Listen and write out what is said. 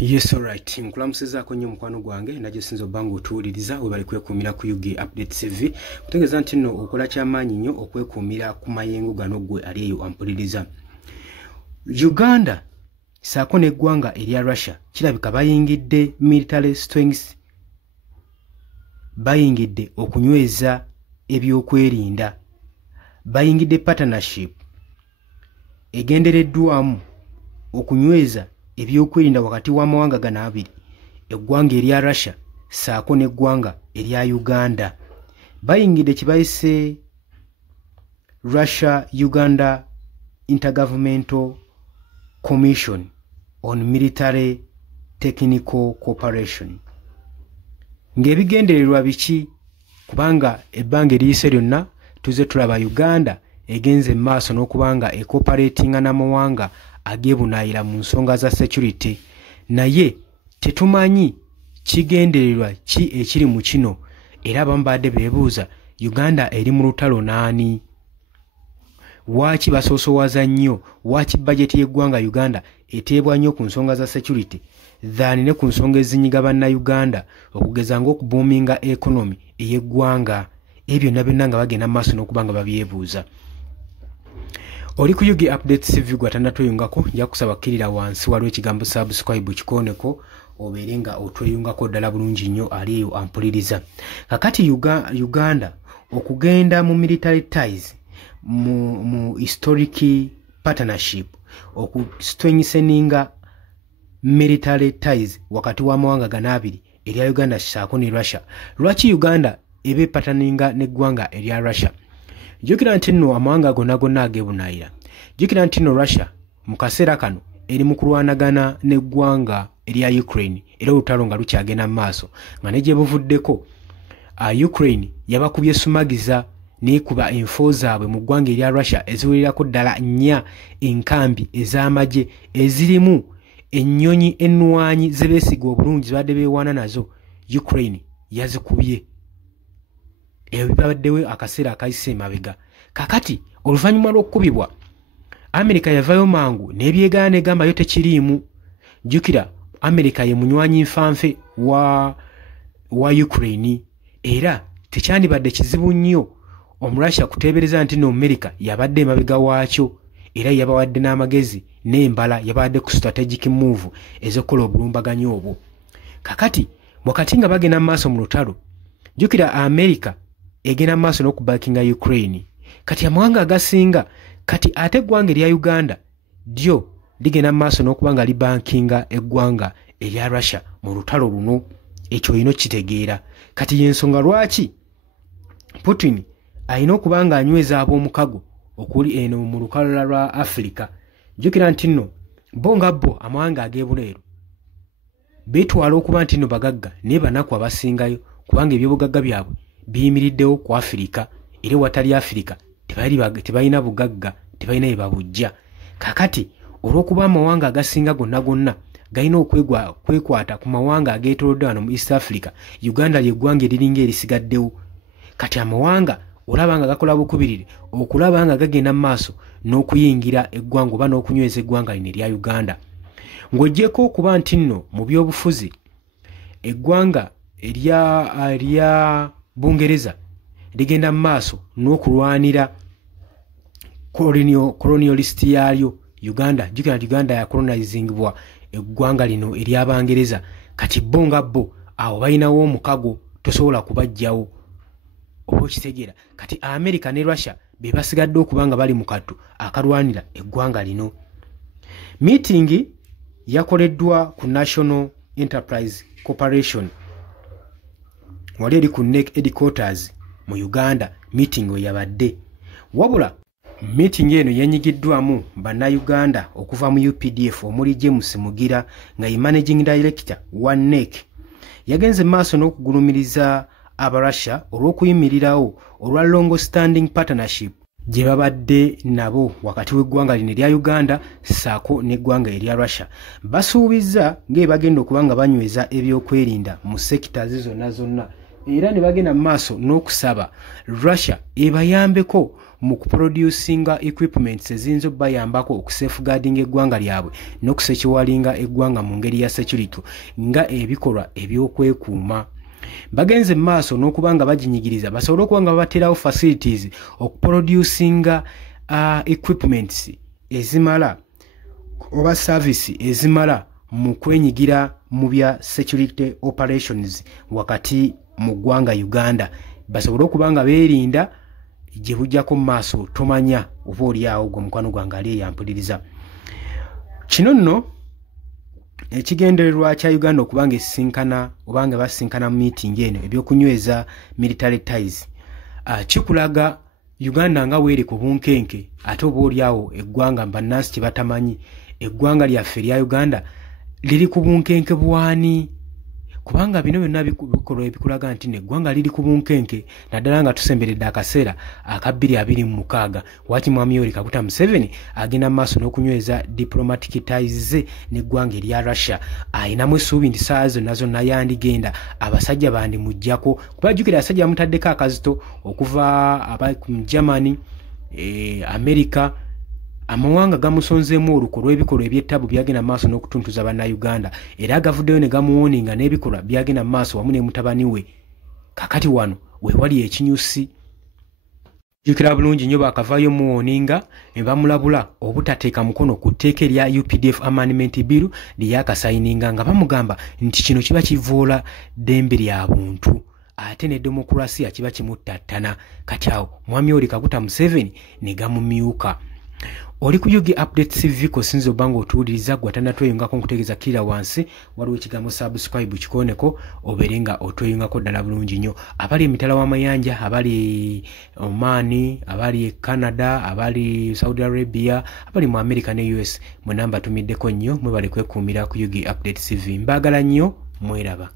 Yes, alright. Nkulamusizaako nnyo mukwano gwange najjo sinzo bango otuwuliriza we bali kwekuumira ku UG Update TV. Kutegeeza nti nno okola kyamaanyi nnyo okwekuumira ku mayengo gano gwe ali eyo ampuliriza. Uganda saako n'eggwanga erya Russia kirabika bayingidde military strengths, bayingidde okunyweza ebyokwerinda, bayingidde partnership egendereddwamu okunyweza ebyokwerinda wakati w'amawanga gano abiri, eggwanga erya Russia saako n'eggwanga erya Uganda. Bayingidde kibayise Russia-Uganda Intergovernmental Commission on Military Technical Cooperation. Ng'ebigendererwa biki kubanga ebbanga eriyise lyonna tuze tulaba Uganda egenze maaso n'okubanga ecooperatinga n'amawanga ageebunaayira mu nsonga za security, naye tetumanyi kigendererwa ki ekiri mu kino, era abamu badde beebuuza Uganda eri mu lutalo naani? Waaki basoosowaza nnyo? Waaki budget y'eggwanga Uganda eteebwa nnyo ku nsonga za security than ne ku nsonga ezinyiga bannayuganda, okugeza ng'okuboominga economy ey'eggwanga? Ebyo byonna byonna nga bagenda mu maaso n'okubanga babyebuuza. Oli ku UG Update TV gwatannatweyungako, nja kusaba kkirira wansi waliwo ekigambo subscribe kikooneko obeere nga otweyungako ddala bulungi nnyo ali eyo ampuliriza. Kakati Uganda okugenda mu military ties mu historic partnership, okustrengtheninga military ties wakati w'amawanga gano abiri erya Uganda saako ne Russia. Lwaki Uganda ebe patterninga n'eggwanga erya Russia? Jjukira nti nno amawanga gonna ageebunaayira. Jjukira nti nno Russia mu kaseera kano eri mu kulwanagana n'eggwanga erya Ukraine, era olutalo nga lukyagenda mu maaso, nga ne gye buvuddeko Ukraine yabakubye sumagiza n'ekuba enfo zaabwe mu ggwanga erya Russia eziwererako ddala nnya enkambi ez'amagye ezirimu ennyonyi ennwanyi ze beesiga obulungi zibadde beewaana nazo. Ukraine yazikubye. Ebibaddewo akaseera akayise emabega. Kakati oluvannyuma lw'okukubibwa, Amerika yavayo mangu n'ebyegaana n'egamba yo tekiriimu. Jjukira Amerika ye munywanyi nfanfe wa Ukraine, era tekyandibadde kizibu nnyo Omurussia kuteebereza nti no Amerika yabadde emabega waakyo, era yabawadde n'amagezi n'embala, yabadde ku strategic move ez'okukola obulumbaganyi obwo. Kakati wakati nga bagenda mu maaso mu lutalo, jjukira Amerika egenda maaso n'okubaakinga Ukraine. Kati amawanga agasinga, kati ate eggwanga erya Uganda ddyo ligenda maaso n'okubanga libankinga eggwanga erya Russia mu lutalo luno. Ekyo olina okitegeera. Kati y'ensonga lwaki Putin alina okubanga anyweza ab'omukago okuli eno mu lukalala lwa Africa. Jjukira nti nno bo nga bo amawanga ag'ebuleeru beetwala okuba nti nno bagagga naye banaku abasingayo, kubanga ebyobugagga byabwe biyimiriddewo ku Africa, era watali Africa tebalina bugagga, tebalina bye babujja. Kakati olw'okuba amawanga agasinga gonna galina okwekwata ku mawanga ageetoolodde wano mu East Africa, Uganda ly'eggwanga eriringa erisigaddewo. Kati amawanga olaba nga gakola bukubirire okulaba nga gagenda mu maaso n'okuyingira eggwanga oba n'okunyweza eggwanga lino erya Uganda. Ng'oggyeko okuba nti nno mu byobufuzi eggwanga erya Bungereza ligenda mu maaso n'okulwanira colonialist yaalyo Uganda. Jjukira nti Uganda ya colonizingibwa eggwanga lino ery'Abangereza. Kati bo nga bo awo balinawo omukago, tosobola kubajjawo. Oba okitegeera. Kati America ne Russia be basigadde okuba nga bali mu kattu akalwanira eggwanga lino. Meeting yakoleddwa ku National Enterprise Corporation wali eri ku NEC headquarters mu Uganda. Meeting we yabadde, wabula meeting eno yenyigiddwamu bannayuganda okuva mu UPDF omuli James Mugira nga ye managing director wa NEC. Yagenze maaso n'okugulumiriza Abarussia olw'okuyimirirawo olwa long standing partnership gye babadde nabo wakati w'eggwanga lino erya Uganda saako n'eggwanga erya Russia. Basuubizza ng'ebagenda okuba nga banyweza ebyokwerinda mu sekita zonna, era ne bagenda mu maaso n'okusaba Russia ebayambeko mu kuproducinga equipments eziyinza bayambako okusafeguarding eggwanga lyabwe n'okusekiwalinga eggwanga mu ngeri ya security nga ebikolwa ebyokwekuuma. Bagenze mu maaso n'okuba nga baginyigiriza basobole okuba nga babaterawo facilities okuproducinga equipments ezimala oba service ezimala mu kwenyigira mu bya security operations wakati mu ggwanga Uganda. Basobole okuba nga beerinda gye bujjako mu maaso tomanya oba oliawo gwe mukwano gwange ali eyampuliriza. Kino nno ekigendererwa kya Uganda okuba nga esinkana oba nga basinkana mu meeting eno ebyokunyweza military ties kikulaga Uganda nga weeri ku bunkenke ate oba oliawo eggwanga bannansi kye batamanyi eggwanga lyaffe erya Uganda liri ku bunkenke bwani kubanga bino byonna bikolwa ebikulaga nti neggwanga liri ku bunkenke naddala nga tusemberedde akaseera aka 2026 waki Mwami Yoweri Kaguta Museveni agenda mu maaso n'okunyweza diplomatic ties n'eggwanga erya Russia. Ayinamu essuubi nti saa zonna yandigenda abasajja bandi mujjako kubajjukira abasajja bamutaddeko akazito okuva aba mu Germany America amawanga gamusonzeemu oluko lw'ebikolwa eby'ettabu byagenda maaso n'okutuntuza bannayuganda era agavuddeyo ne gamuwoninga n'ebikolwa byagenda maaso wamu ne mutabani we. Kakati wano we wali ekinyusi jjukira bulungi nnyo bakavaayo muwoninga ne bamulabula obutateeka mukono ku tteeka erya UPDF Amendment Bill lyakasayininga nga bamugamba nti kino kiba kivoola ddembe lya buntu ate ne demokrasiya kiba kimuttattana. Kati awo Mwami Yoweri Kaguta Museveni ne gamumyuka. Oli ku UG Updates TV kosinza obanga otuwuliriza gwatana tweyungako nkutegeeza kira wansi waliwo ekigambo subscribe kikoneko oberenga otweyungako ddala bulungi nnyo. Abali emitala w'amayanja abali Oman abali Canada abali Saudi Arabia abali mu America ne US mwe namba tumiddeko nnyo mwebale kwekuumira ku UG Updates TV. Mbagala nnyo mweraba.